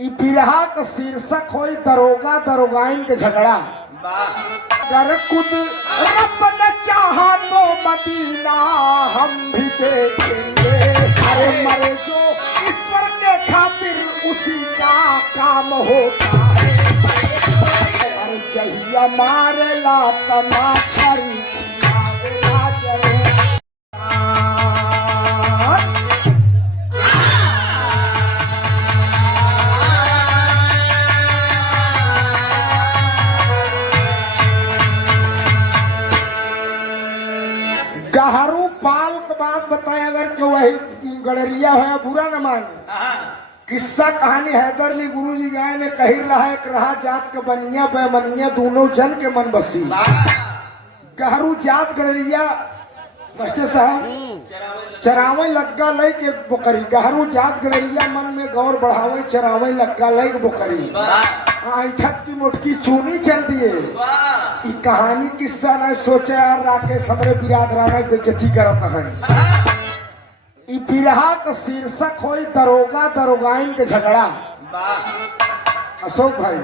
इ बिरहा का शीर्षक होई दरोगा दरोगाइन के झगड़ा। अगर खुद रब न चाहा तो मदीना हम भी देखेंगे। अरे मरे जो ईश्वर के खातिर उसी का काम होता है। अरे जहिया मारेला तमाछरी खिलावेला जरूर। गहरू पाल के बात बताए अगर कि वही गड़रिया है बुरा न माने। किस्सा कहानी हैदर अली गुरु जी गाय ने कही रहा एक रहा जात के बनिया बेमनिया दोनों जन के मन बसी। गहरू जात गड़रिया मास्टर साहब चरावे लग्गा लय के बोकरी। गहरू जात गड़रिया मन में गौर बढ़ावे चरावे लग्गा लय के बोकरी। ऐठत की मुटकी चूनी चल दिए। ई कहानी किस्सा न सोचा यार राकेश हमरे बिरादराना बेइज्जती करत है। ई बिरहा का शीर्षक होई दरोगा दरोगाइन के झगड़ा। अशोक भाई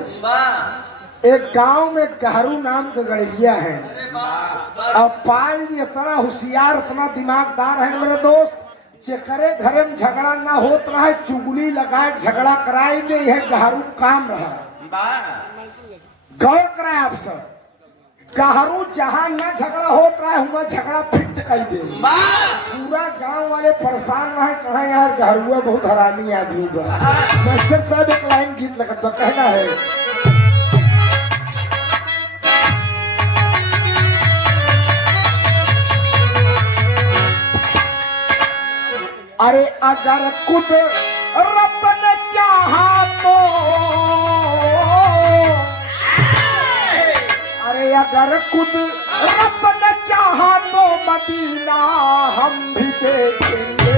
एक गांव में गहरू नाम का गड़रिया है। अब पाल जी इतना होशियार इतना दिमागदार है मेरे दोस्त जेकरे घरे में झगड़ा ना होत रहा चुगली लगाए झगड़ा कराए दे है गहरू काम रहा। गौर कराए आप सब गहरू जहां न झगड़ा होत रहा है झगड़ा फिट कर दे। पूरा गांव वाले परेशान रहे कहा यार गहरुआ बहुत हरामी आदमी बा। मास्टर साहब एक लाइन गीत लगत बा कहना है अरे अगर खुद रब ने चाहा तो अरे अगर खुद रब ने चाहा तो मदीना हम भी देखेंगे।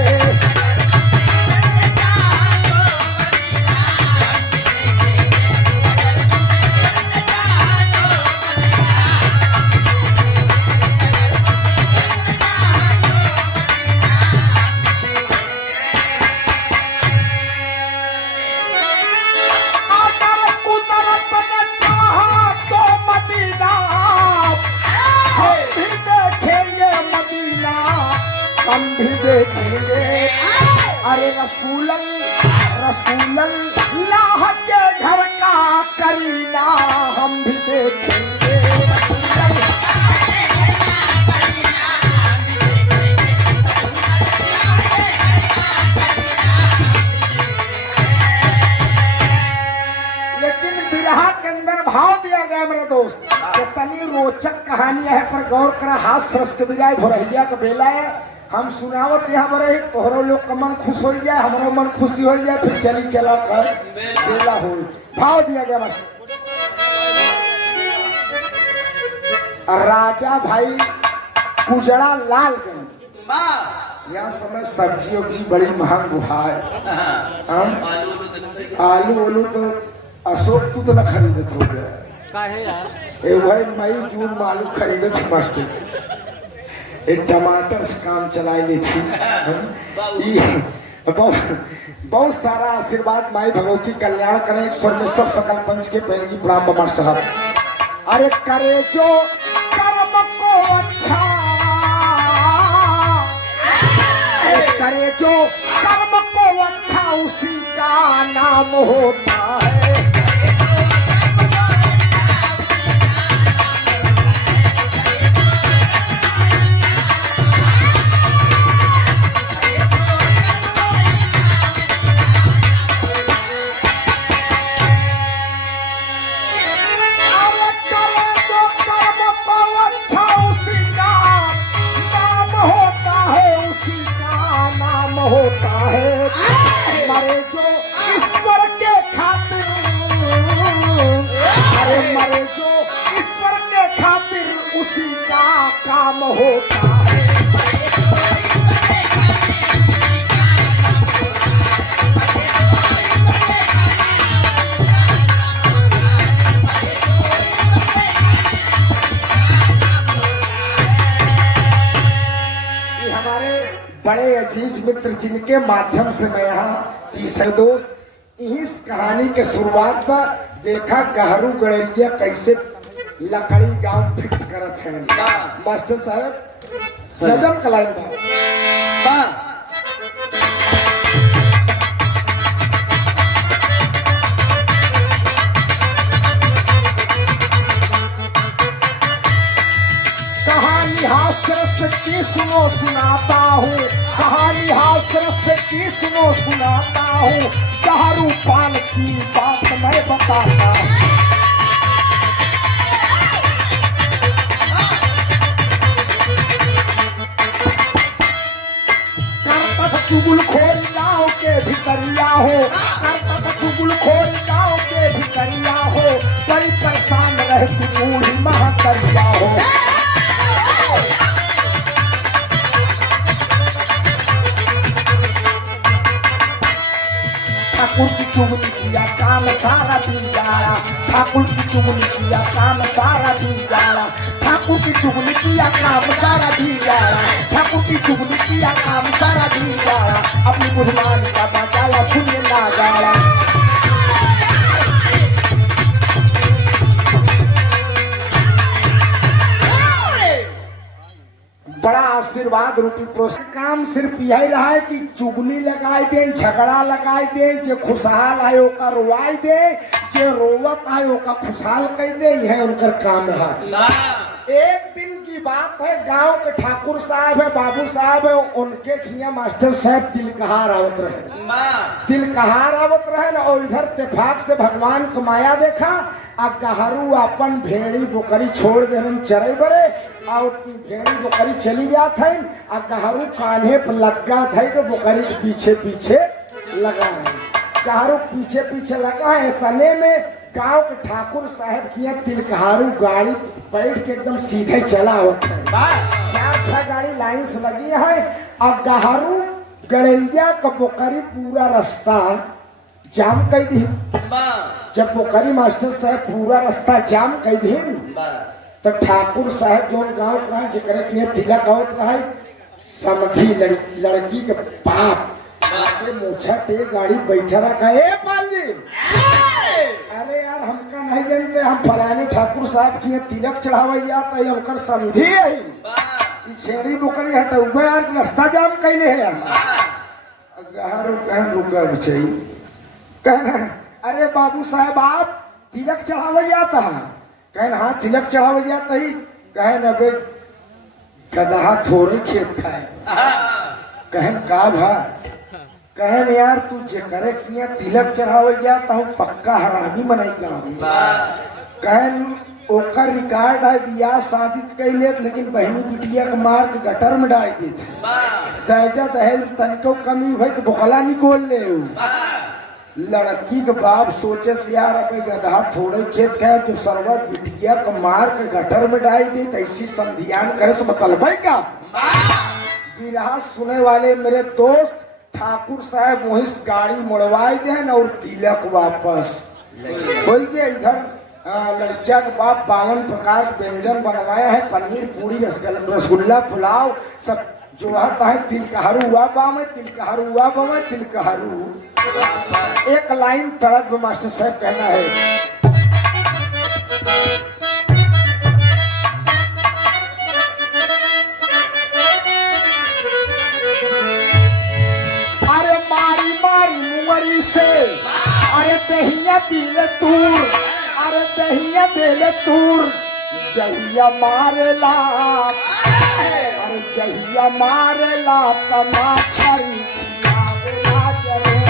हम भी देखेंगे। अरे रसूलन रसूलन लाह के घर का करीना हम भी देखेंगे। लेकिन बिरहा के अंदर भाव दिया गया मेरे दोस्त कितनी रोचक कहानियां है पर गौर करा। हाथ सरस के बिराय भोरहिया का बेला है हम सुनावत यहाँ बड़े तोहरो लोग का मन खुश हो जाए हमारो मन खुशी हो जाए फिर चली चला कर बेला हो। भाव दिया गया मास्टर राजा भाई कुजड़ा लालगंज। यहाँ समय सब्जी उब्जी बड़ी महंग हुआ है। आलू वालू तो अशोक तू तो न खरीदत हो गया भाई मई जून में आलू खरीदत मास्टर एक टमाटर से काम चलाई ली थी। बहुत सारा आशीर्वाद माई भगवती कल्याण करें ईश्वर में सब सकल पंच के पहले की प्रणाम बमर साहब। अरे करे जो कर्म को अच्छा करे जो कर्म को अच्छा उसी का नाम होता है। होता है मरे जो ईश्वर के खातिर अरे मरे जो ईश्वर के खातिर उसी का काम होता है। ये हमारे बड़े अजीज मित्र जिनके माध्यम से मैं यहाँ तीसरे दोस्त इस कहानी के शुरुआत पर देखा गहरू गड़ेरिया कैसे लकड़ी गांव फिट करत है। मास्टर साहब नजम कलाइन बा कहानी हास्यरस की सुनो सुनाता हूँ, कहानी हास्यरस की सुनो सुनाता हूँ, गहरू पाल की बात मैं बताता हूँ। चुगलखोरी गाँव के भितरिया हो, चुगलखोरी गाँव के भितरिया हो, बड़ी परेशान रहती बूढ़ी महतरिया हो। ठाकुर की चुगली किया काम सारा बिगाड़ा, ठाकुर की चुगली किया काम सारा बिगाड़ा, ठाकुर की चुगली किया काम सारा बिगाड़ा, ठाकुर की चुगली किया काम सारा बिगाड़ा, अपनी बुढ़मान का बचाया सुनिए नागाड़ा। बड़ा आशीर्वाद रूपी पुरस्कार काम सिर्फ यही रहा है कि चुगली लगाई दे, झगड़ा लगाई दे, जो खुशहाल आयो का रोवाई दे, जो रोवत आयो का खुशहाल कह दे, यह उनका काम रहा। एक दिन की बात है, गांव के ठाकुर साहब है, बाबू साहब है, उनके खिया मास्टर साहब तिलकहार आवत रहे, तिलकहार आवत रहे ना, और इधर इत्तेफाक से भगवान को माया देखा, अब गहरू अपन भेड़ी बोकरी छोड़ देने चरे बरे, और भेड़ी बोकरी चली जात है, अब गहरू कान्हे पर लगा था तो बोकरी के पीछे पीछे लगा है, गहरू पीछे पीछे लगा है। तने में गांव के ठाकुर साहब किया तिलकहारू गाड़ी बैठ के एकदम सीधे चला होता है, 4-6 गाड़ी लाइन से लगी है, अब गहरू गड़ेरिया का बोकरी पूरा रास्ता जाम कर दी। जब बोकरी मास्टर साहब पूरा रास्ता जाम कर दी तो ठाकुर साहब जो गांव का जरा तिलक आवत रहा, समधी लड़की के बाप मोछा पे गाड़ी बैठा रखा, ए पाली अरे यार हमका नहीं जानते, हम फलाने ठाकुर साहब की तिलक चढ़ावे जाता है, हमकर समझी है छेड़ी बोकरी हटौबे यार रास्ता जाम कैले है। गहरू कहन रुका बिचाई, कहना अरे बाबू साहब आप तिलक चढ़ावे जाता है, कहन हाँ तिलक चढ़ावे जाता ही, कहन अबे गदहा थोड़े खेत खाए, कहन का भा, कहन यार तू जे करे किया तिलक चढ़ावे जाता हूँ पक्का हरामी मनाएगा, कहन ओकर रिकॉर्ड है बियाह शादी कैले, लेकिन बहनी बिटिया के मार के गटर में डाल दी थे, दहेजा दहेज तनिको कमी हुई तो बोखला निकोल ले। लड़की के बाप सोचे से यार अबे गधा थोड़े खेत खाए, जब सरवा बिटिया को मार के गटर में डाल दी तो ऐसी संधियान करे से मतलब का। बिरहा सुने वाले मेरे दोस्त ठाकुर साहब वही गाड़ी मुड़वाई दे और तिलक वापस हो गया। इधर लड़किया के बाप 52 प्रकार के व्यंजन बनवाया है, पनीर पूरी रसगुल्ला पुलाव सब जो आता है, तिलकहारू हुआ बाम, तिलकहारू हुआ बाम, तिलकहारू। एक लाइन तरक मास्टर साहब कहना है, अरे मारी मारी मुंगरी से, अरे दहिया दिल तूर, अरे दहिया दिल तूर, जहिया मारेला, अरे जहिया मारेला तमाछरी खियावेला जरूर।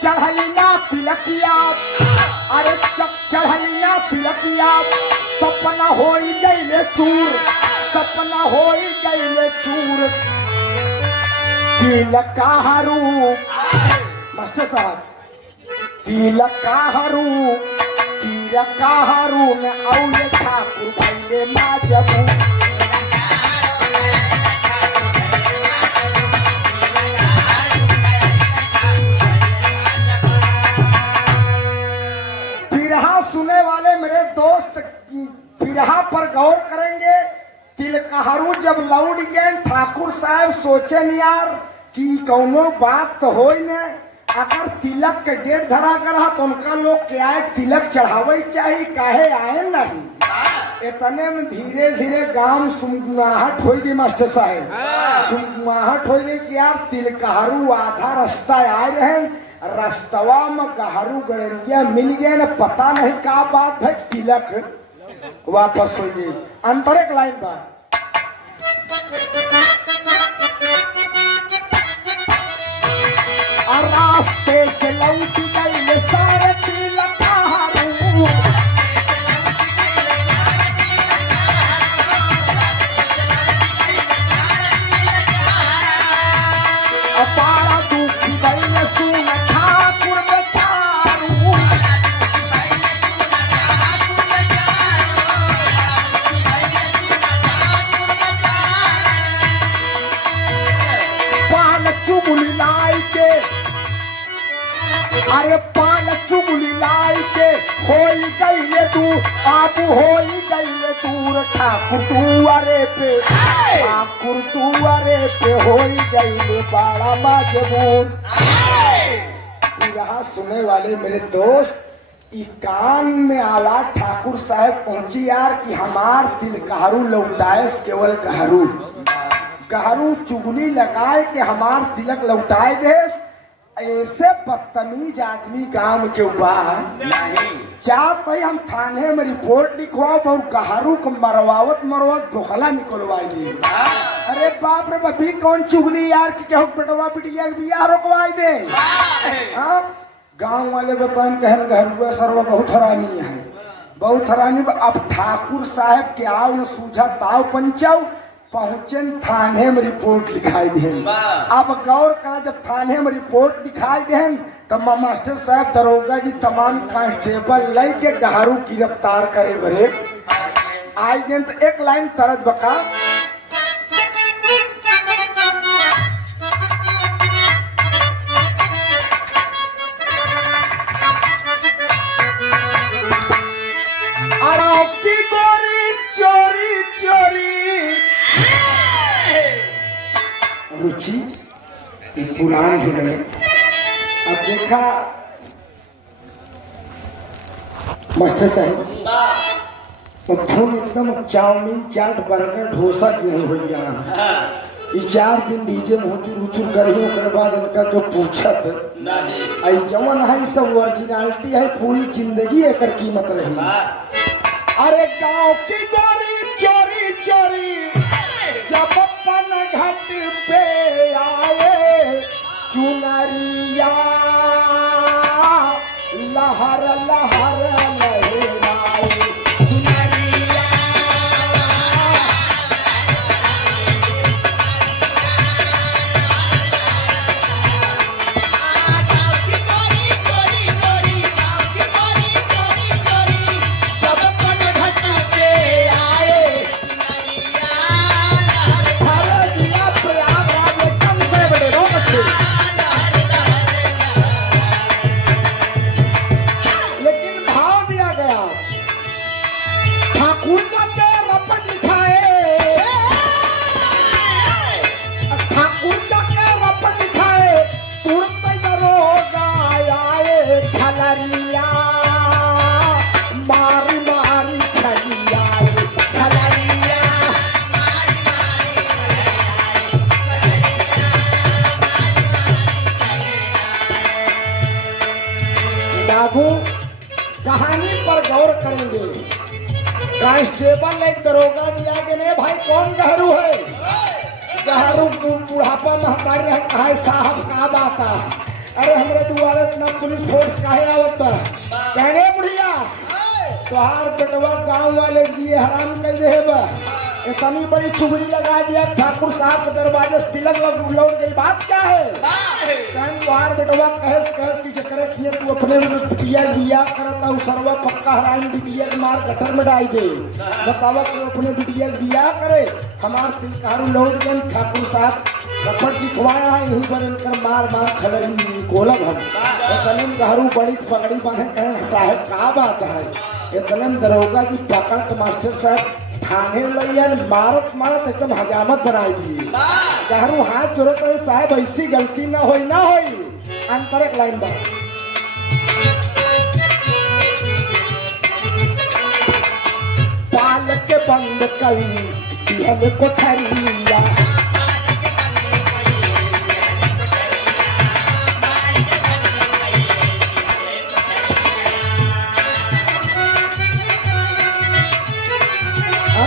चढ़लिना तिलकिया, अरे चढ़लिना तिलकिया, सपना होई गईले चूर, सपना होई गईले चूर, तिलकहारू मास्टर साहब तिलक हरू न औले ठाकुर भैले माजबू बिरहा सुने वाले मेरे दोस्त बिरहा पर गौर करेंगे। तिलकहरू जब लौट गए ठाकुर साहब सोचन यार कि कौनो बात तो हो न, अगर तिलक के डेट धरा कर तो उनका लोग क्या है तिलक चढ़ावे चाहिए, काहे आए नहीं। इतने में धीरे धीरे गांव सुमगुनाहट हो गई मास्टर साहब, सुमगुनाहट हो गई कि यार तिलकहरू आधा रास्ता आए रहे, रास्तवा में गहरू गड़रिया मिल गए न, पता नहीं क्या बात है तिलक वापस हो गई। अंतर एक लाइन बात और रास्ते से लौट गए सारे तिलकहरू अपारा दुखी गई सुन ठाकुर बेचारू पान चुगली लाई के, अरे पान चुगली लाई के होई गईले तू आप होई गईले दूर ठाकुर तू अरे पे ठाकुर तू अरे पे होई गईले बाड़ा मजबूर। बिरहा सुने वाले मेरे दोस्त ई कान में आवाज ठाकुर साहब पहुंची यार कि हमार तिलकहरू लौटाएस केवल गहरू चुगली लगाए के हमार तिलक लौटाए देस। ऐसे बदतमीज आदमी गांव के ऊपर चाहते ही हम थाने में रिपोर्ट लिखवाओ और गहरू को मरवावत बोखला निकलवाई। अरे बाप रे बभी कौन चुगली यार कि केहू बेटवा बिटिया बियाह रोकवाई दे। गांव वाले बतान कहन गहरुआ सरवा बहुत हरामी है, बहुत हरामी। अब ठाकुर साहब के आओ न सूझा ताव पंचाऊ पहुंचन थाने में रिपोर्ट लिखाई देन। अब गौर करा जब थाने में रिपोर्ट लिखाई देन तब मास्टर साहब दरोगा जी तमाम कांस्टेबल लई के गहरू गिरफ्तार करे बरे आई देन। तो एक लाइन तरज बका की गोरी चोरी चोरी रुचि पुरान जो है। अब देखा मास्टर साहब फूल एकदम चाउमीन चाट बर्गर डोसा की नहीं हो जाना। ये 4 दिन डीजे में हुचुर हुचुर करी ओकर बाद इनका जो पूछत आई जवन है सब ओरिजिनलिटी है, पूरी जिंदगी एकर कीमत रही। अरे गांव की गोरी चोरी चोरी जब अपन घट पे आए चुनरिया लहर लहर लहराए चुनरिया। कहानी पर गौर करेंगे। कांस्टेबल एक दरोगा दिया कि नहीं भाई कौन गहरू है, गहरू बुढ़ापा महतारी है, कहा साहब का बात है। अरे हमरे दुआरे इतना पुलिस फोर्स काहे आवत बा, कहने बुढ़िया तोहार बेटवा गांव वाले जी हराम कह दे बा, इतनी बड़ी चुगली लगा दिया ठाकुर साहब के दरवाजे से तिलक लौट गई। बात क्या है? कहन तुहार बेटवा कहस कहस की चक्कर किए तू अपने बिटिया बिया करता हूँ सरवा पक्का हराइन बिटिया के मार गटर में डाल दे। बतावा तू अपने बिटिया बिया करे हमार तिलकारू लौट गए। ठाकुर साहब रपट लिखवाया है यहीं पर इनकर मार मार खबर कोलक हम इतने घरू बड़ी पगड़ी बांधे कहें साहब का बात है। इतने दरोगा जी पकड़ के मास्टर साहब थाने लैन मारत मारत एकदम हजामत बनाई दिए। कहूँ हाथ जोड़त रहे साहब ऐसी गलती ना होई अंतर एक लाइन बा पाल के बंद कई कोठरिया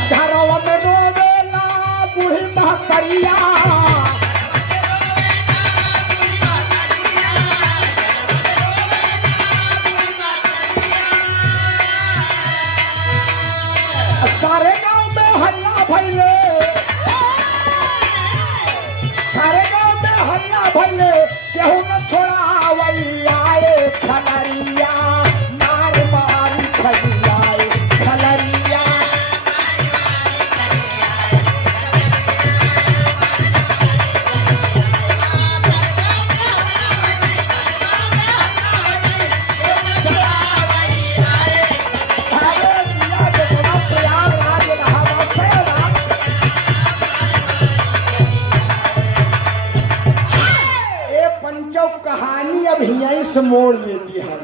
घरवा में रोवेला बूढ़ी महतरिया सारे गांव में हल्ला भइले सारे गांव में हल्ला भइले केहू न छोड़ावई आए खलरिया मार मारी खलियाए खलरिया कहानी अब यहीं से मोड़ लेती है।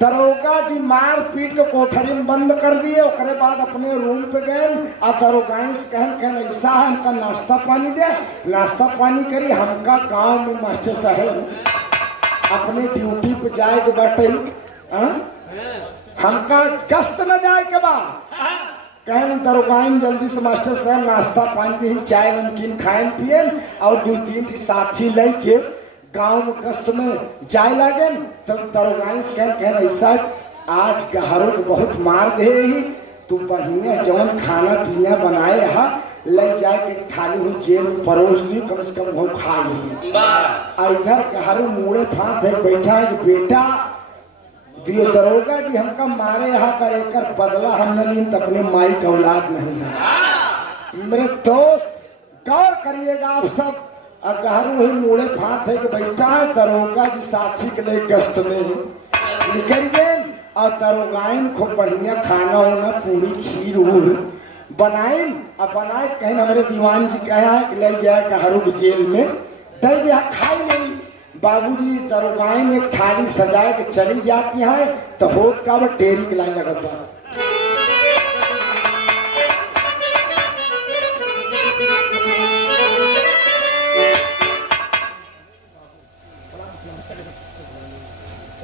दरोगा जी मार पीट के कोठरी में बंद कर दिए। ओकरे बाद अपने रूम पे गए और दरोगाई से कहन ऐसा है हमका नाश्ता पानी दे। नाश्ता पानी करी हमका गांव में मास्टर साहब अपने ड्यूटी पे जाए के बैठे हमका गश्त में जाए के बाद कहन दरोगाई जल्दी से मास्टर साहब नाश्ता पानी दी चाय नमकीन खाएन पियन और 2-3 साथी लेके गांव में कष्ट में जाए लगे। तब दरोगाई से कहन ऐसा आज गहरों को बहुत मार दे ही तू बढ़िया जवन खाना पीना बनाए हा ले जाए के थाली हुई जेल में परोस दी कम से कम वो खा ली। इधर गहरों मुड़े फांत है बैठा है कि बेटा दियो दरोगा जी हमका मारे यहाँ पर एक बदला हम न लीन तो अपने माई का औलाद नहीं है। मेरे दोस्त गौर करिएगा आप सब अगहरू ही मुड़े फांत है कि बैठा है दरोगा जी साथी के लिए गश्त में निकल गए और दरोगाइन खूब बढ़िया खाना वाना पूरी खीर उर बनाइन और बनाए कहीं हमारे दीवान जी कहा है कि ले जाए गहरू के जेल में दे दिया खाई नहीं। बाबूजी दरोगाइन एक थाली सजाए के चली जाती है तो होत का वो टेरी के लाइन लगता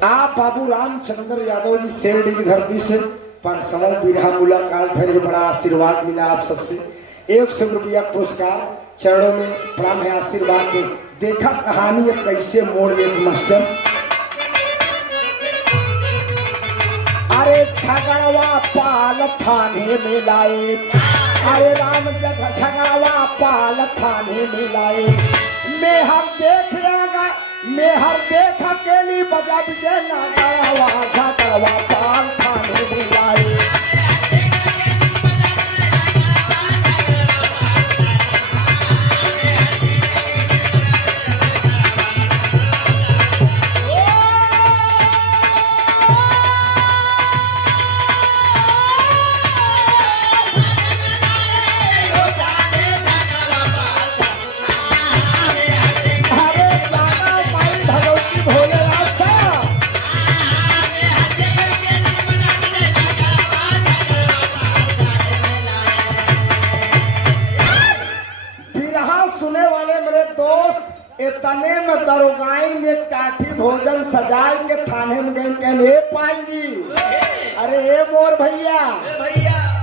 आप बाबू रामचंद्र यादव जी शेरडी की धरती से परसों बिरहा मुलाकात भरे बड़ा आशीर्वाद मिला आप सबसे 100 रुपया पुरस्कार चरणों में प्रणाम है आशीर्वाद में। देखा कहानी अब कैसे मोड़ दे मास्टर। अरे झगड़वा पाल थाने में लाए अरे राम झगड़वा पाल थाने में लाए मैं हम देख लेगा मैं हर देख अकेली बजा विजय ना गया झगड़वा पाल थाने में लाए। इतने में दरोगाई में काठी भोजन सजाए के थाने में गए कहने पाल जी अरे ए मोर भैया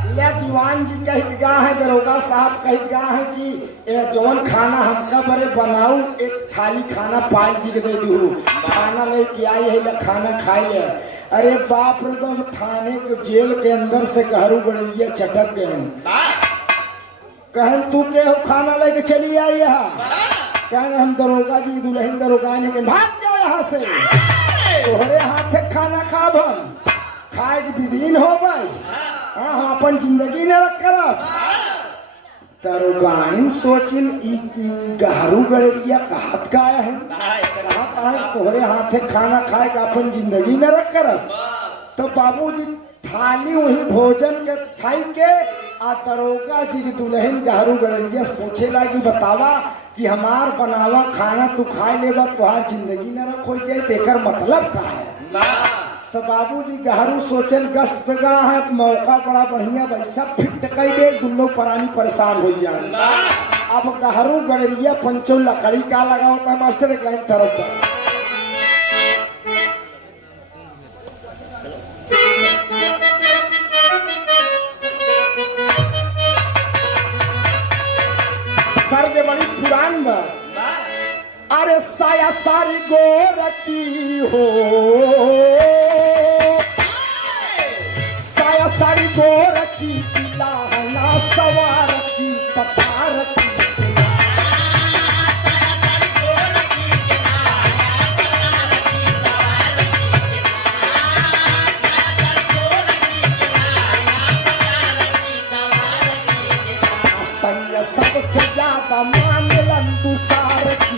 ले दीवान जी कह गा है दरोगा साहब कह गा है कि जौन खाना हमका बरे बनाऊ एक थाली खाना पाल जी के दे दी खाना लेके आई है खाना खाए ले। अरे बाप रे बाप थाने के जेल के अंदर से गहरू गड़िया चटक गए कहन तू के हो खाना लेके चली आई यहाँ। कहन हम दरोगा जी दुल्हन दरोगा ने के भाग जाओ यहाँ से, तोहरे हाथे खाना खाब हम, खाए के विधीन हो भाई, हम अपन जिंदगी न रख करब। दरोगाइन सोचिन ई गहरू गड़ेरिया कहत का है, कहत है तोहरे हाथे खाना खाए का अपन जिंदगी न रख करब। तो बाबूजी थाली वही भोजन के खाई के आ दरोगा जी की दुल्हन गहरू गड़ेरिया से पूछे लगी बतावा कि हमार बनावा खाना तू खाए लेबा तुहार जिंदगी न रख हो जाए, तेकर मतलब का है। तो बाबूजी गहरू सोचन गश्त पे गया है, मौका बड़ा बढ़िया वैसा फिट कई दे दोनों प्राणी परेशान हो जाए। अब गहरू गड़ेरिया पंचो लकड़ी का लगा होता है मास्टर एक लाइन तरफ कर बड़ी पुरान बात। अरे साया सारी गोरखी हो, साया सारी गोरखी लाहना सवार की पतार की। संग सबसे ज्यादा मांगलन तुषार की।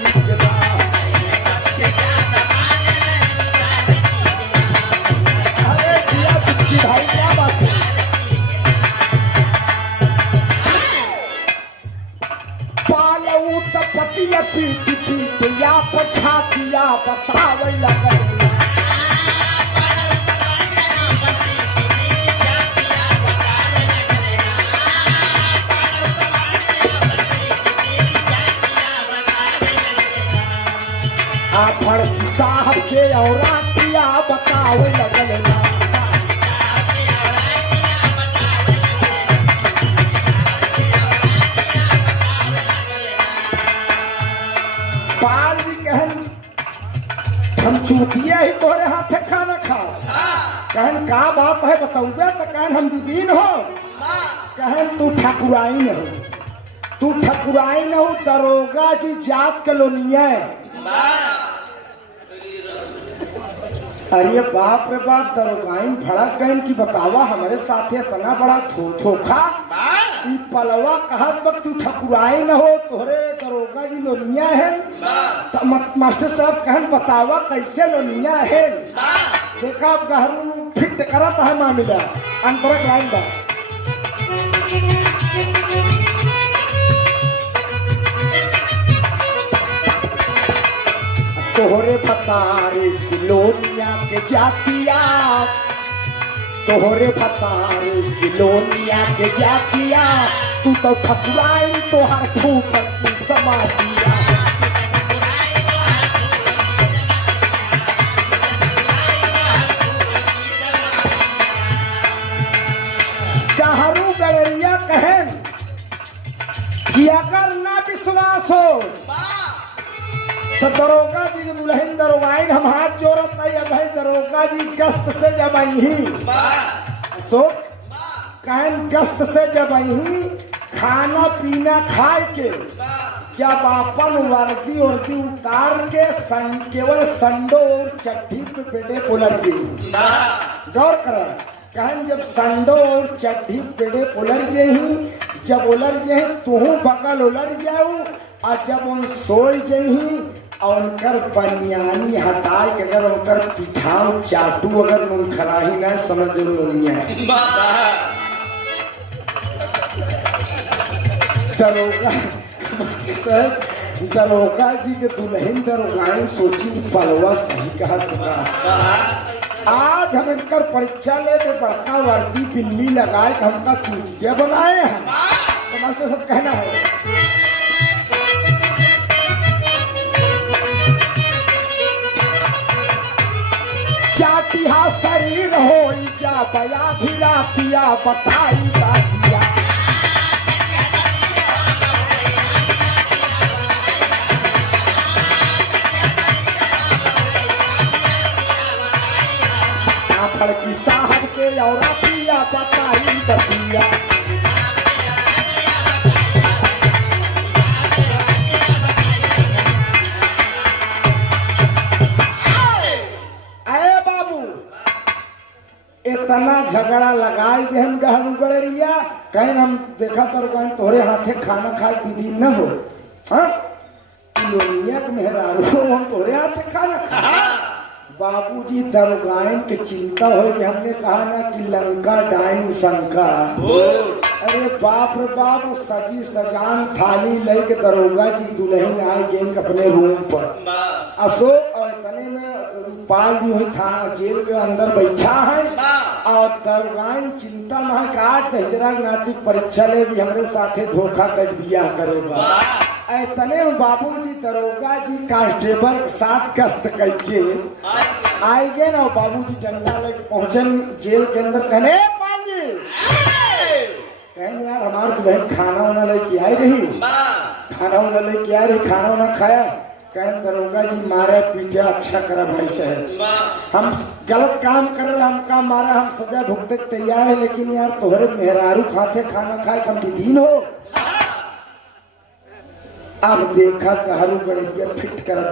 भाई क्या बात है। पालऊ तपतिया पीट पीट या पछातिया बतावे लगे। आफड़ साहब के औरातिया बतावे लगले ना। हम चूतिया ही तोरे हाथे खाना खाओ। कहन का बात है बताऊबे तो कहन हम दीदीन हो। कहन तू ठकुराइन हो, तू ठकुराइन हो दरोगा जी जात कलोनिया। अरे बाप रे बाप दरोगाइन भड़क गए कि बतावा हमारे साथ इतना बड़ा धोखा। ई पलवा कहत वक्त तू ठकुराई न हो तोहरे दरोगा जी लोनिया है। तो मास्टर साहब कहन बतावा कैसे लोनिया है। देखा अब गहरू फिट करत है मामला अंतरक लाइन बा। तोहरे भतारे किलोनिया के जातिया, तोहरे भतारे किलोनिया के जातिया, तू तो ठकुराइन तोहर खूब की समातिया। गहरू गड़ेरिया कहन कि अगर ना विश्वास हो तो दरोगा जी की दुल्हन दरोगाइन हम हाथ जोड़त नहीं है भाई। दरोगा जी गश्त से जब आई सो कहन गश्त से जब आई खाना पीना खाए के जब अपन वर्दी वर्दी उतार के केवल संडो और चड्ढी पे पेड़े पुलर जी। गौर कर कहन जब संडो और चड्ढी पेड़े पुलर जही, जब उलर जही तुहू बगल उलर जाऊ और जब उन सोई जही और उनकर बनियानी हटाए के अगर उनकर पिठाऊ चाटू अगर मुंखराही ना समझ लोनिया है। दरोगा दरोगा जी के दुल्हन दरोगाएं सोची पलवा सही कहा। आज हम इनकर परीक्षा ले में बड़का वर्दी बिल्ली लगाए हमका चूतिया बनाए हैं। तो मास्टर सब कहना है चाटिया शरीर हो जा बया भिला पिया बताई बातिया। आखड़ की साहब के और पिया बताई बतिया। इतना झगड़ा लगाई दे हम गहरू गड़रिया कहीं हम देखा तर कहीं तोरे हाथे खाना खाए विधि न हो। हाँ लोनिया के मेहरारू हम तोरे हाथे खाना खा। बाबूजी दरोगाइन के चिंता हो कि हमने कहा ना कि लंका डाइन शंका। अरे बाप रे बाप सजी सजान थाली लेके दरोगा जी दुल्हन आए गेंद अपने रूम पर। अशोक और तने में पाल दी हुई था जेल के अंदर बैठा है और दरोगाइन चिंता में का दशहरा नाती परीक्षा ले भी हमारे साथे धोखा कर बिया करेगा। तने में बाबूजी दरोगा जी कांस्टेबल के साथ कष्ट करके आए गए ना। बाबूजी डंडा लेके पहुंचे जेल के अंदर। कहने पाल जी कहने यार हमारे की बहन खाना वाना लेके आई रही, खाना वाना लेके आ रही, खाना वाना खाया। कहन दरोगा जी मारे पीटे अच्छा करा भाई साहब, हम गलत काम कर रहे, हम काम मारा, हम सजा भुगते तैयार है, लेकिन यार तोहरे मेहरारू खाते खाना खाए कम दीन हो। अब देखा गहरू गड़रिया फिट करत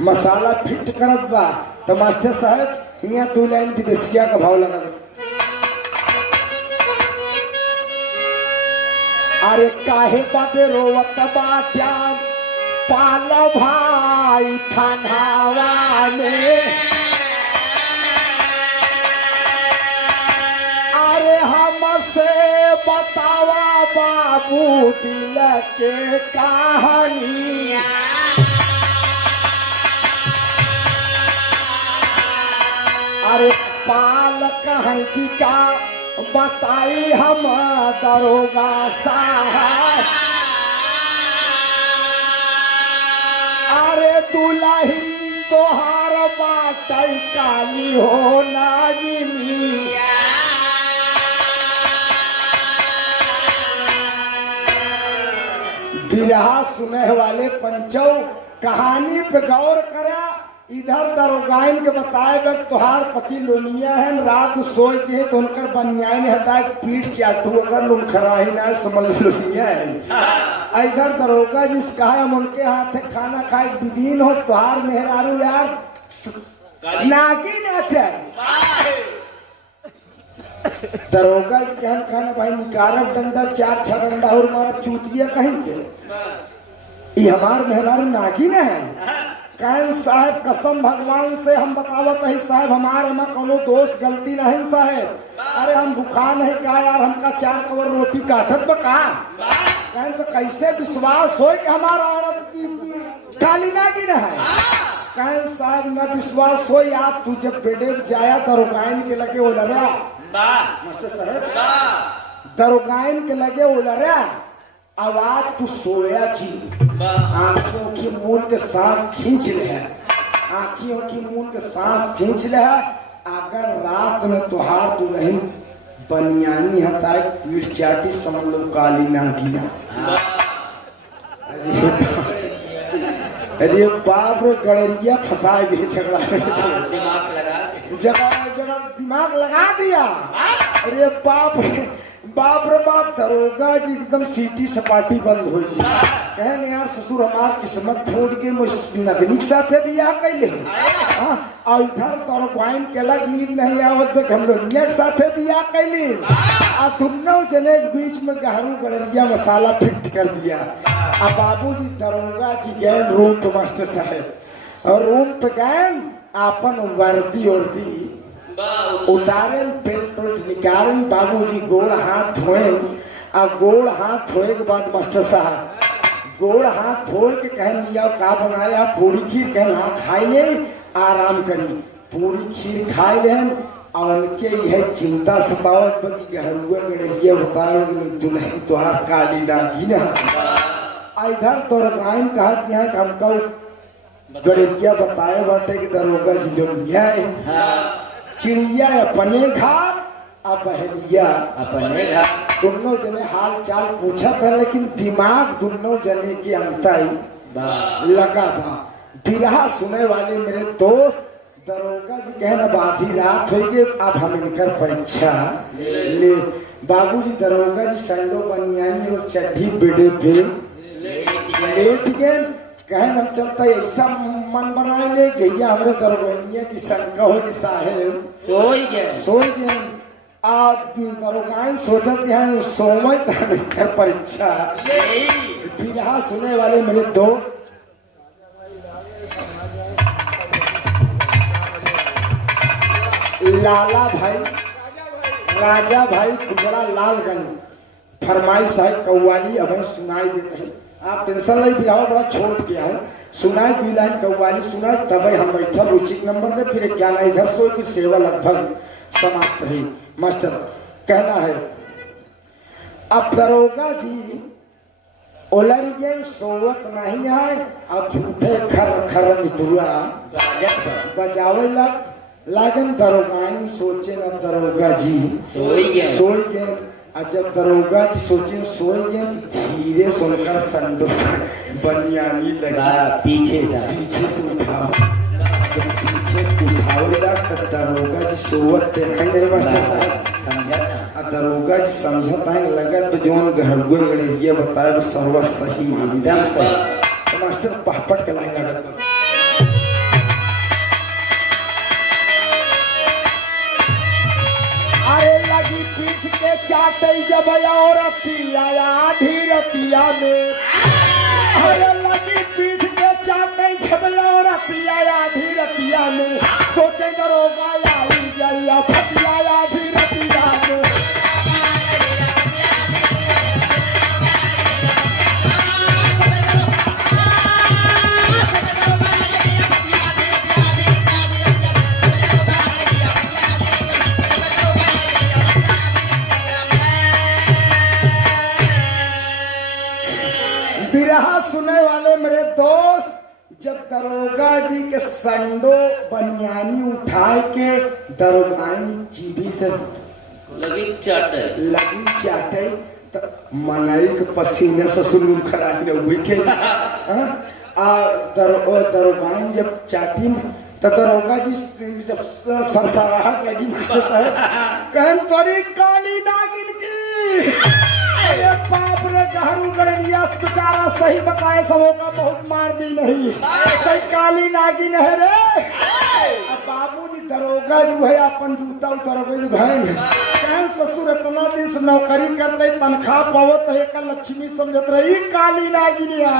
मसाला फिट करत बा तो मास्टर साहब यहाँ 2 लाइन विदेशिया का भाव लगा। अरे काहे बाते रोवत बाट्या पाल भाई थानावा में। अरे हमसे बतावा बाबू दिल के कहानियां। अरे पाल कहीं की का बताई हम दरोगा साहब। अरे दुल्हन तोहार बाटई काली हो नागिनी। बिरहा सुने वाले पंचौ कहानी पे गौर करा। इधर दरोगाइन के बताए वक्त तुहार पति लोनिया है, रात में सोए के तो उनकर बनियान हटाए पीठ चाटू अगर लुम खराही ना समझ लोनिया है। इधर दरोगा जिस कहा हम उनके हाथ खाना खाए विदीन हो, तुहार मेहरारू यार नागिन है। दरोगा जी कहन खाना भाई निकारब डंडा 4-6 डंडा और मारा चूतिया कहीं के ये हमार मेहरारू नागिन है। कहन साहब कसम भगवान से हम बतावत है साहब हमारे में कोनो दोष गलती नहीं साहब। अरे हम भूखा नहीं का यार, हमका 4 कवर रोटी काटत बका। कहन तो कैसे विश्वास हो कि हमारा औरत काली नागिन है। कहन साहब न विश्वास हो यार, तू जब बेडे जाया दरोगाइन के लगे वो लड़ा मास्टर साहब, दरोगाइन के लगे वो लड़ा आवाज तू सोया जी, आंखियों की मूल के सांस खींच ले है, आंखियों की मूल के सांस खींच ले है। अगर रात में तुहार दुल्हन बनियानी हटाए पीठ चाटी समझ लो काली नागिना। अरे बाप रे गड़रिया फंसा दिए झगड़ा जगह दिमाग लगा दिया। अरे बाप रे बाप दरोगा जी एकदम सीटी सपाटी बंद हो गई। कहने यार ससुर हमार किस्मत फूट गई, मुझ नगनी के साथ भी आ कैले। और इधर दरोगाइन के लग नींद नहीं आवत तो हम लोग के साथ भी आ कैली। तुमने जने के बीच में गहरू गड़रिया मसाला फिट कर दिया। अब बाबूजी दरोगा जी गए रूम पे मास्टर साहब, और रूम पे गए अपन वर्दी उर्दी उतारे पेंट उल्ट निकालें। बाबूजी गोड़ हाथ धोए और गोड़ हाथ धोए के बाद मास्टर साहब गोड़ हाथ धोए के कहन लिया का बनाया पूरी खीर, कहन हाँ खाई ले आराम करी। पूरी खीर खाए ले और उनके यह चिंता सतावत कि गहरुआ गड़रिया बताए दुल्हन तुहार काली नागिन है। इधर दरोगाइन कहा कि हमका गड़रिया बताए बाटे कि दरोगा जी लोग चिड़िया अपने घर अब बहलिया अपने घर। दोनों जने हाल चाल पूछा था, लेकिन दिमाग दोनों जने के अंतर लगा था। बिरहा सुने वाले मेरे दोस्त दरोगा जी कहना आधी रात हो गई, अब हम इनकर परीक्षा ले। बाबूजी दरोगा जी संडो बनियानी और चड्ढी बेड़े पे लेट गए। कहन हम चलता ऐसा मन बनाएंगे जैया हमरे दरगनिया की शंका हो कि साहेब सोई गए आज दरोगाइन सोचत हैं सोमय कर परीक्षा बिरहा सुने वाले मेरे दोस्त लाला भाई राजा भाई गुजरा लालगंज फरमाइश है कव्वाली अब सुनाई देते हैं। आप टेंशन नहीं बिराहो बड़ा छोट किया है सुनाई 2 लाइन कव्वाली सुना तब हम बैठल उचित नंबर दे फिर क्या ना इधर सो फिर सेवा लगभग समाप्त रही। मास्टर कहना है अब दरोगा जी ओलर गए सोवत नहीं है अब झूठे खर खर निकुरा बजावे लागन दरोगाइन सोचे न दरोगा जी सोई गए और जब दरोगा जी सोचे सोई गए धीरे सुनकर संडो बनियानी लगा पीछे से उठाओ जब पीछे से उठावे लग तब दरोगा जी सोवत नहीं मास्टर साहब समझा ना दरोगा जी समझता है लगत जोन गहरगो गड़ेरिया बताए सर्व सही एकदम सही तो मास्टर पापट के लाइन लगत अरे लगी पीठ के चाटे जब औरतिया आधी रतिया में अरे लगी पीठ के चाटे जब औरतिया आधी रतिया में सोचे दरोगा आई गया फतिया आधी रतिया में बिरहा सुने वाले मेरे दोस्त जब दरोगा जी के संडो बनियानी उठाए के दरोगाइन जीभी से लगी चाटे तो मनाई के पसीने से सुलूम खराई न हुई के दरोगाइन जब चाटी तो दरोगा जी जब सरसराहट लगी मास्टर साहब कहन तोरी काली नागिन की अरे बाप रे गहरू गड़ेलिया बेचारा सही बताए सबों का बहुत मार दी नहीं कई काली नागिन है रे अब बाबूजी दरोगा जो है अपन जूता उतरवे बहन कहन ससुर इतना दिन से नौकरी करते तनख्वाह पावत है का लक्ष्मी समझत रही काली नागिनिया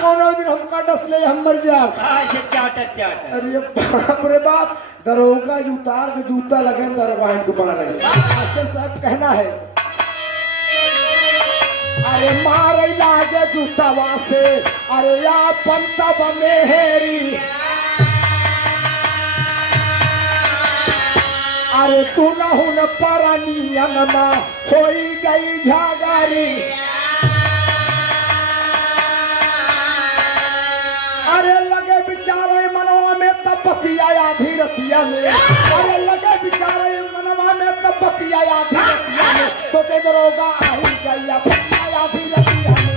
कोनो दिन हमका डस ले हम मर जा अरे बाप रे बाप दरोगा जी उतार के जूता लगे दरोगा को मारे मास्टर साहब कहना है अरे मारे लागे जूतावा से अरे या पंतब मेहरी अरे तू न हुन परनियन मा होई गई झागारी अरे लगे बिचारे मनवा में तपतिया आधी रतिया में अरे लगे बिचारे मनवा में तपतिया आधी रतिया में सोचे दरोगा आई गया फतिया आधी रतिया में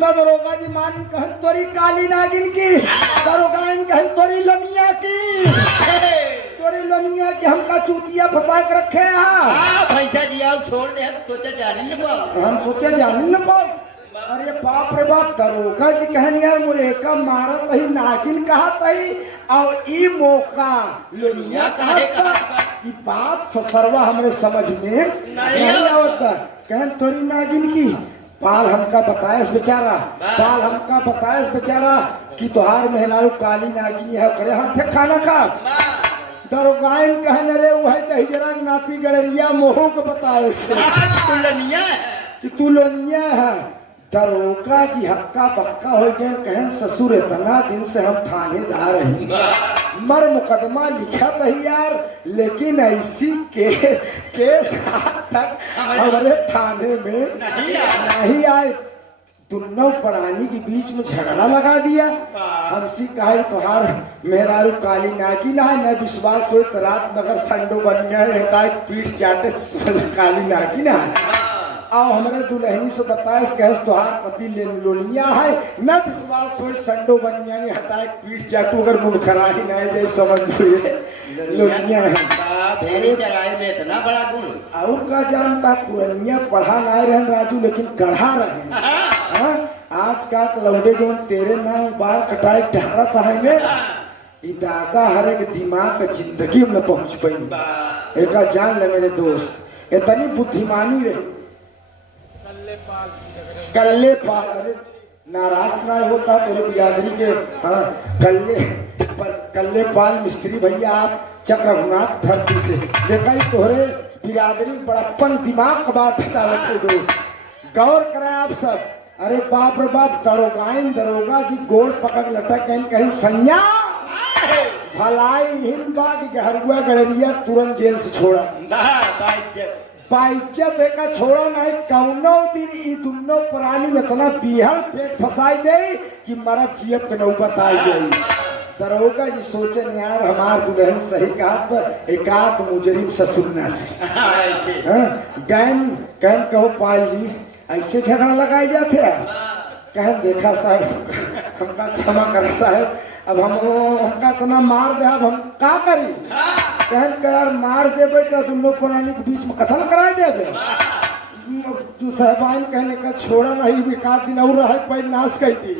दरोगा जी मान कहन तोरी काली नागिन की दरोगाइन कहन तोरी लनिया की तोरी लनिया की हमका चूतिया फंसा के रखे भैसा जी आओ छोड़ दे हम सोचा जाने न पाओ हम सोचा जाने न पाओ अरे बाप रे बाप दरोगा जी कहन यार मुझे का मारत ही नागिन कहत ही और ई मौका लनिया कहत ई बात ससरवा हमरे समझ में नहीं आवत कहन तोरी नागिन की पाल हमका बताया बेचारा पाल हमका बताया बेचारा कि तोहार मेहनारू काली नागिनी है करे हाथे खाना खा दरोगाइन कहने रे वह दहिजरा नाती गड़रिया मोह को बताए से कि तू लनिया है दरोगा जी हक्का बक्का हो गए कहन ससुर इतना दिन से हम थानेदार हैं मर मुकदमा लिखा रही यार लेकिन ऐसी केस आज तक हमारे थाने में नहीं आए दोनों प्राणी के बीच में झगड़ा लगा दिया हमसी कहा तोहार मेहरारू काली नागिन है न विश्वास हो तो रात नगर संडो बन रहता है पीठ चाटे काली नागिन है आओ हमारे दुल्हनी से बताए कहे तुहार पति ले लोनिया है न विश्वास हो संडो बनियानी हटाए पीठ चाटू अगर मुंह खराही ना जाए समझ हुए लोनिया है भेड़ी चराई में इतना बड़ा गुण और का जानता पुरनिया पढ़ा ना रहे राजू लेकिन गढ़ा रहे हाँ? आज का लौंडे जो तेरे नाम बाल कटाए टहरा है ये दादा हरे के दिमाग का जिंदगी में पहुंच पाई एक जान ले मेरे दोस्त इतनी बुद्धिमानी रहे कल्ले पाल अरे नाराज ना होता तेरे बिरादरी के हाँ कल्ले पाल मिस्त्री भैया आप चक्रनाथ धरती से देखा ही तोहरे बिरादरी बड़प्पन दिमाग का बात बताते दोस्त गौर कराए आप सब अरे बाप रे बाप दरोगा जी गोल पकड़ लटक कहीं संज्ञा भलाई हिंद बाग गहरुआ गड़रिया तुरंत जेल से छोड़ा बाइज्जत का छोड़ा नहीं कौनो दिन ई दुनो प्राणी में इतना बिहड़ पेट फंसाई दे कि मरब जियत के नौबत आई गई दरोगा जी सोचे नहीं यार हमार दुल्हन सही कहा एकाध मुजरिम से सुनना से गैन कहो पाल जी ऐसे झगड़ा लगाए जाते हैं कहें देखा साहब हमका क्षमा कर साहब अब हमका इतना मार दे अब हम का करी कहन का यार मार देवे तो दोनों प्राणी के बीच में कत्ल कराए देवे साहबान कहने का छोड़ा नहीं एकाध दिन और रहे पैर नाश कर दी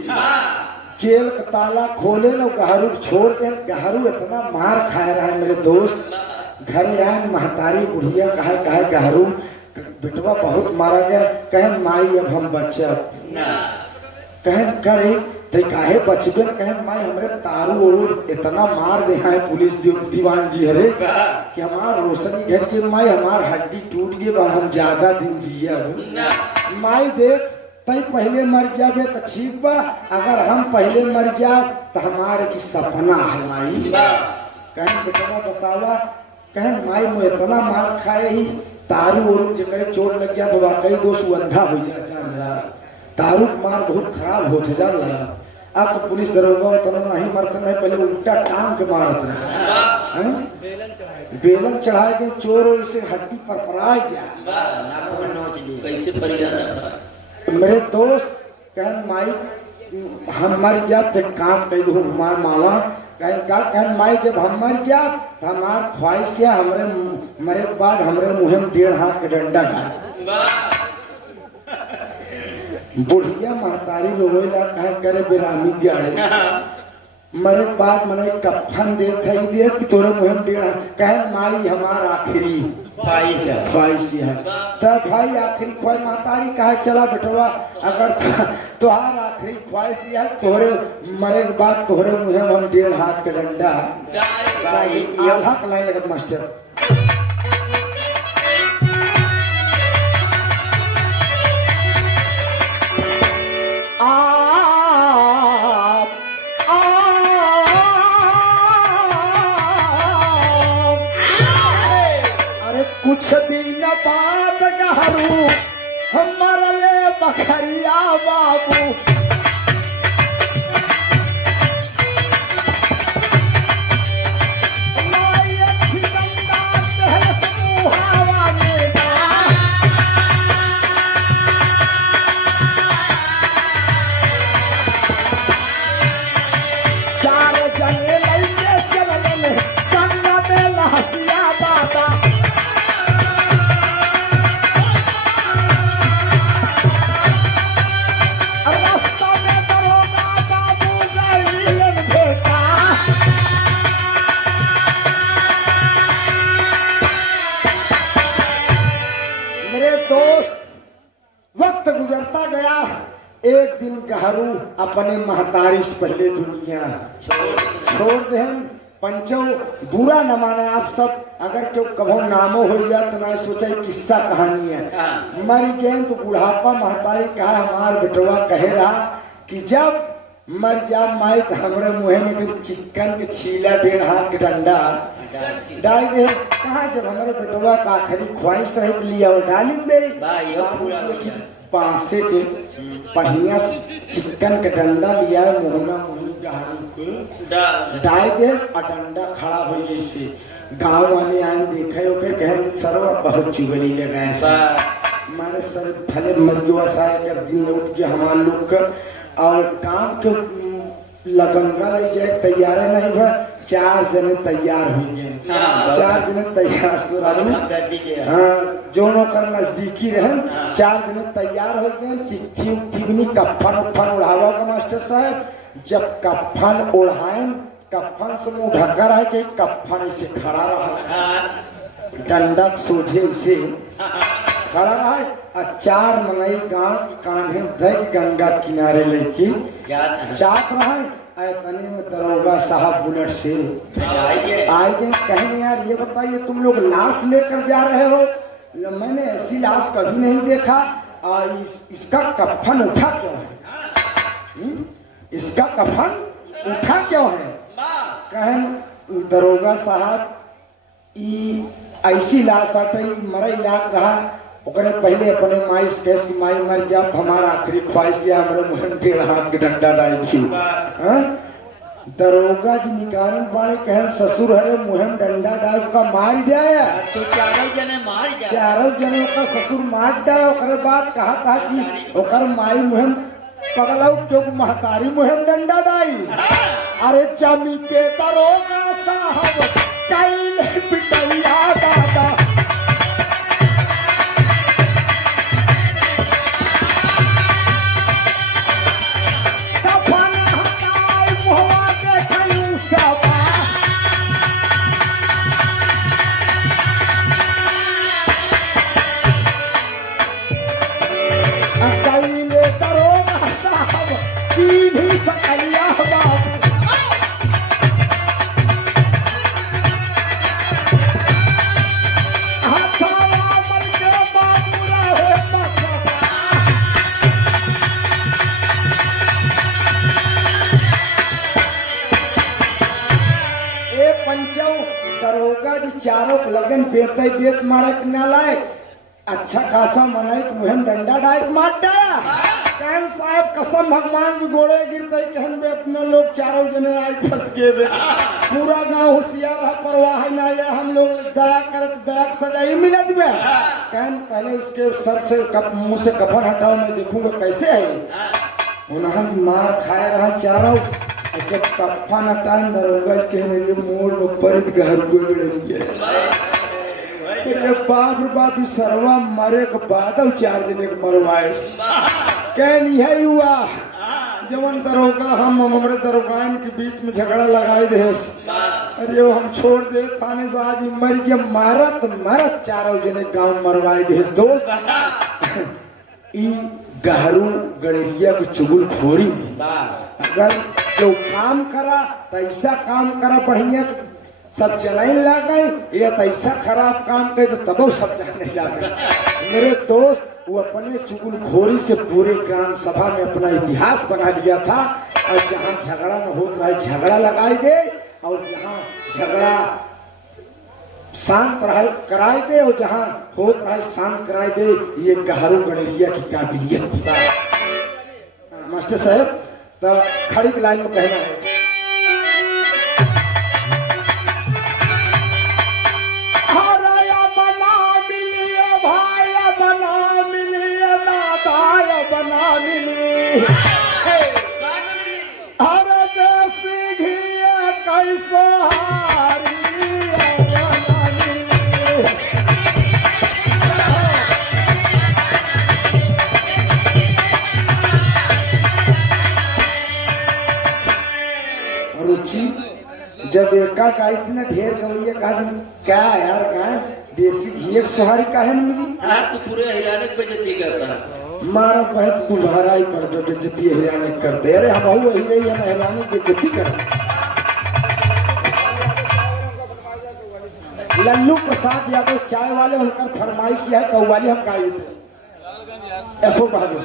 जेल का ताला खोले न गहरू छोड़ दे गहरू इतना मार खाए रहा है मेरे दोस्त घर आए महतारी बुढ़िया कहे गहरू बेटवा बहुत मारा गया कहन माई अब हम बचब कहन करे तो काहे बचबे न कहन माई हमरे तारू और इतना मार दे है पुलिस दीवान जी हरे कि हमार रोशनी घर के माई हमार हड्डी टूट गई अब हम ज्यादा दिन जियब माई देख तई पहले मर जाबे तो ठीक बा अगर हम पहले मर जाब तो हमारे की सपना है माई कहन बेटवा बतावा कहन माई मैं इतना मार खाए ही तारू और जगह चोट लग जा तो वाकई दोस्त अंधा हो जा जान रहा तारू मार बहुत खराब होते जा रहा अब तो पुलिस दरोगा उतना नहीं मरता नहीं पहले उल्टा टांग के मारत रहे बेलन चढ़ाए दे चोर और इसे हड्डी पर पराए जा कैसे मेरे दोस्त कहन माई हम मर जाब तो काम कह दो हमार मामा कहन माई जब हम मर जाब तो हमार ख्वाहिश है हमरे मरे के बाद हमरे मुँह में 1.5 हाथ के डंडा डाल बुढ़िया महतारी रोवे ला कहे करे बेरामी गाड़े मरे के बाद मने कफन देत कि तोरे मुँह में 1.5 कहन माई हमार आखिरी ख्वाहिश है तब भाई आखिरी ख्वाहिश महतारी कहे चला बेटवा अगर तुहार आखिरी ख्वाहिश है तोरे मरे के बाद तोहरे मुँह में हम 1.5 हाथ के डंडा आल्हा लाइन लगत मास्टर कुछ दिन बाद गहरू हमर ले बखरिया बाबू एक दिन गहरू अपने महतारी से पहले दुनिया छोड़ देहन पंचो बुरा न माने आप सब अगर क्यों कभो नामो हो जाए तो ना सोचा किस्सा कहानी है मर गए तो बुढ़ापा महतारी कहा हमार बेटवा कहे रहा कि जब मर जा माई तो हमारे मुँह में चिकन के छीला 1.5 हाथ के डंडा डाल दे कहा जब हमारे बेटवा का आखिरी ख्वाहिश रही लिया वो डालिन दे पासे के पहिया चिकन के डंडा लिया मोहना मोहनी गहरू के डाल दे और डंडा खड़ा हो जैसे गांव वाले आए देखे ओके कहन सरवा बहुत चुगली लगाए हमारे सर भले मरियो साय कर दिन में उठ के हमारे लोग का और काम के लगंगा लग जाए तैयार नहीं भा 4 जने तैयार हो गए। 4 जने तैयार कर दीजिए। हाँ जो नौकर नजदीकी रहे 4 जने तैयार हो गए। तिकथी उकथी कफन उफन उड़ावा का मास्टर साहब। जब कफन उड़ाए कफन से मुंह ढका रहा चाहिए, कफन ऐसे खड़ा रहा, डंडा सोझे से खड़ा रहा और 4 मनई गांव कान्हे धक गंगा किनारे लेके जात रहा है। तने में दरोगा साहब बुलेट से आए गए। कहने यार ये बताइए तुम लोग लाश लेकर जा रहे हो? मैंने ऐसी लाश कभी नहीं देखा। इसका कफन उठा क्यों है? इसका कफन उठा क्यों है? कहन दरोगा साहब ऐसी लाश हटई मरई लाग रहा ओकरे पहले अपने माई से कैस की माई मर जा हमारा आखिरी ख्वाहिश है हमारे मुहन टेढ़ हाथ के डंडा डाल क्यों। दरोगा जी निकालन पाने कहन ससुर हरे मुहम डंडा डाल का मार दिया तो 4 जने मार दिया। 4 जने का ससुर मार दिया। ओकरे बाद कहा था कि ओकर माई मुहम पगलाऊ क्यों महतारी मुहम डंडा डाई। अरे जमी के दरोगा साहब कैल पिटैया दादा दरोगा जी 4 लगन बेते बेत मारे नालायक अच्छा खासा मनाई मुहम डंडा डायक मार डाया। कहन साहब कसम भगवान से गोड़े गिरते कहन बे अपने लोग 4 जने आई फंस गए बे। पूरा गांव होशियार रहा परवाह ना ये हम लोग दया करत दया सजाई मिलत बे। कहन पहले इसके सर से मुंह से कफन हटाओ मैं देखूंगा कैसे है। उन्होंने मार खाया रहा 4 जब कफन हटान दरोगा के मेरे मोड़ में परित घर अरे बाप रे बाप सरवा मरे के बाद 4 जने के मरवाए कह नहीं है हुआ जवन दरोगा हम हमारे दरोगान के बीच में झगड़ा लगाए दे। अरे वो हम छोड़ दे थाने से आज मर गया मारत मारत 4 जने गांव मरवाए दे दोस्त। ई गहरू गड़रिया के चुगल खोरी अगर जो काम करा तो ऐसा काम करा बढ़िया सब चलाने लगे ये तो ऐसा खराब काम करे तो तब सब जाने लगे। मेरे दोस्त वो अपने चुगलखोरी से पूरे ग्राम सभा में अपना इतिहास बना लिया था। और जहाँ झगड़ा न होता रहे झगड़ा लगाई दे और जहाँ झगड़ा शांत रहे कराए दे और जहाँ होत रहे शांत कराए दे। ये गहरू गड़रिया की काबिलियत थी। मास्टर साहब तो खड़ी लाइन में कहना है हर देसी घी कैसो हारी रुचि जब एका गाय थी ना ढेर गवैया कहा दिन क्या यार गाय देसी घी एक सोहारी काहे न मिली। तू पूरे हरियाणा पे बेइज्जती करता मारा बहत तू भराई पर जो बेइज्जती हरियाणा करते। अरे हम वही रही हम हरियाणा की बेइज्जती कर। लल्लू प्रसाद यादव चाय वाले उनकर फरमाइश है कव्वाली हम गाए थे। ऐसो बहादुर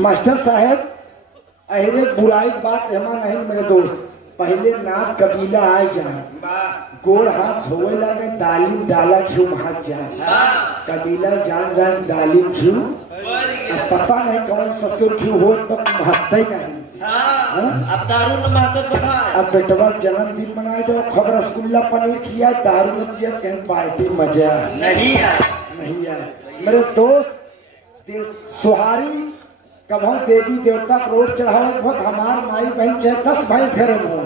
मास्टर साहब अरे बुराई बात एमा नहीं मेरे दोस्त। पहले नाथ कबीला आए जाए गोड़ हाथ धोवे लगे दालिम डाला घी महक जाए। कबीला जान जान दालिम घी अब पता नहीं कौन ससुर घी हो तो महकता ही नहीं। अब दारू न महकत बता। अब बेटवा जन्मदिन मनाए तो खबर रसगुल्ला पनीर खिया दारू न पिया कहीं पार्टी मजा नहीं है भैया मेरे दोस्त सुहारी कभों देवी देवता को रोड चढ़ावे बहुत हमार माई बहन चाहे 10 भैंस घरे में हो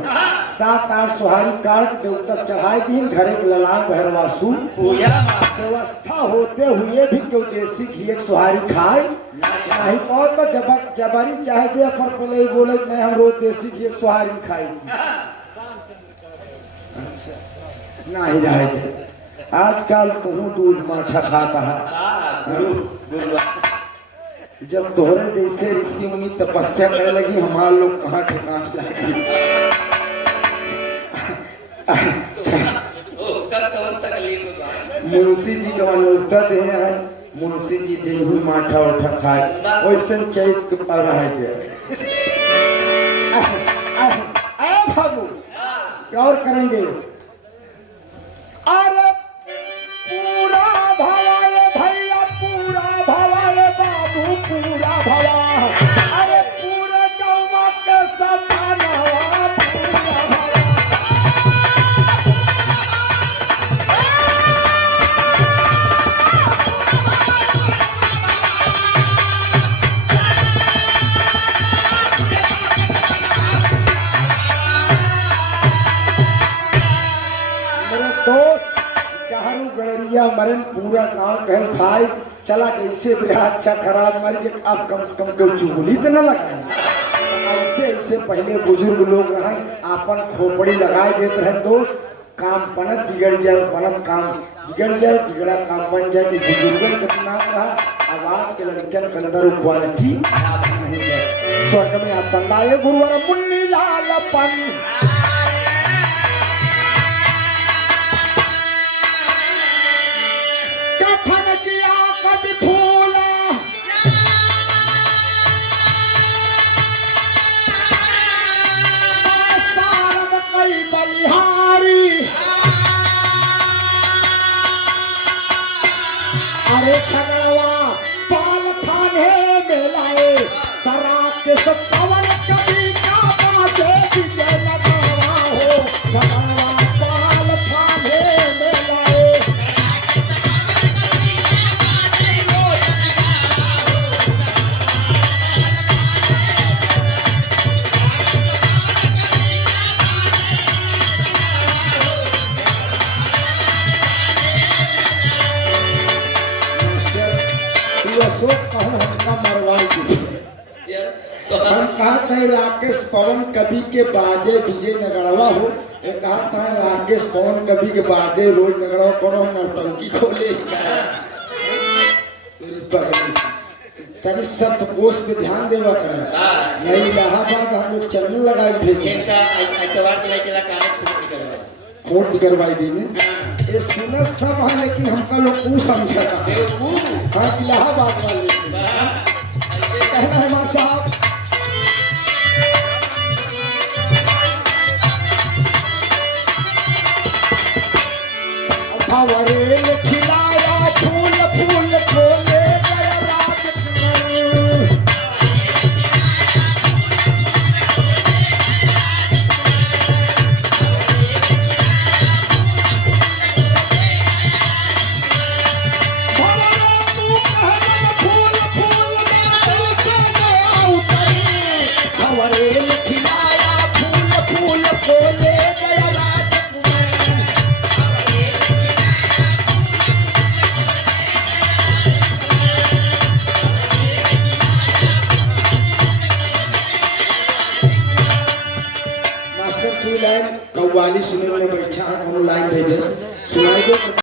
7-8 सुहारी काट देवता चढ़ाए दिन घरे के ललान भैरवासु पूजा व्यवस्था होते हुए भी क्यों देसी घी एक सुहारी खाए नहीं बहुत तो जबरी चाहे जे पर पहले ही बोले नहीं हम रोज देसी घी एक सुहारी खाई थी अच्छा नहीं रहे थे आजकल तुम दूध माठा खाता है जब तोहरे जैसे ऋषि मुनि तपस्या करे लगी हमारे लोग कहाँ ठिकाने लगी मुंशी जी का मनौता दे हैं मुंशी जी जेहू माठा उठा खाए वैसे चैत के पर रह दे बाबू गौर करेंगे अरे पूरा भवाए भैया पूरा भवाए बाबू पूरा भवा अरे पूरे गाँव के समान पूरा भवा दोस्त गहरू गड़रिया मरन पूरा गांव कहे भाई चला जैसे बिरहा अच्छा खराब मर के अब कम से कम कोई चुगली तो न लगाए ऐसे ऐसे पहले बुजुर्ग लोग रहे आपन खोपड़ी लगाए देते रहे दोस्त काम बनत बिगड़ जाए बनत काम बिगड़ जाए बिगड़ा काम बन जाए कि बुजुर्गन का नाम रहा आवाज के लड़कन के अंदर क्वालिटी नहीं है स्वर्ग में आसन लाए गुरुवर मुन्नी लाल पन अरे छगड़वा पाल थाने में लाए तरा के सब पवन कभी का बाजे विजय लगावा हो छगड़वा पाल थाने में लाए अशोक कहूँ हमका मरवाई दी हम कहते हैं राकेश पवन कवि के बाजे विजय नगड़वा हो एक कहता है राकेश पवन कवि के बाजे रोज नगड़वा कौन नौटंकी खोले तभी शब्द कोश पे ध्यान देवा कर नहीं इलाहाबाद हम लोग चलने लगाई भेजे खोट निकलवाई देने ये सुना सब है लेकिन हमका लोग को समझाता है हाँ इलाहाबाद वाले कहना है मार साहब भंवरेल खिलाया फूल फूल खोले गया रात कव्वाली सुने में बैठा हम लाइन दे दे सुनाई दो।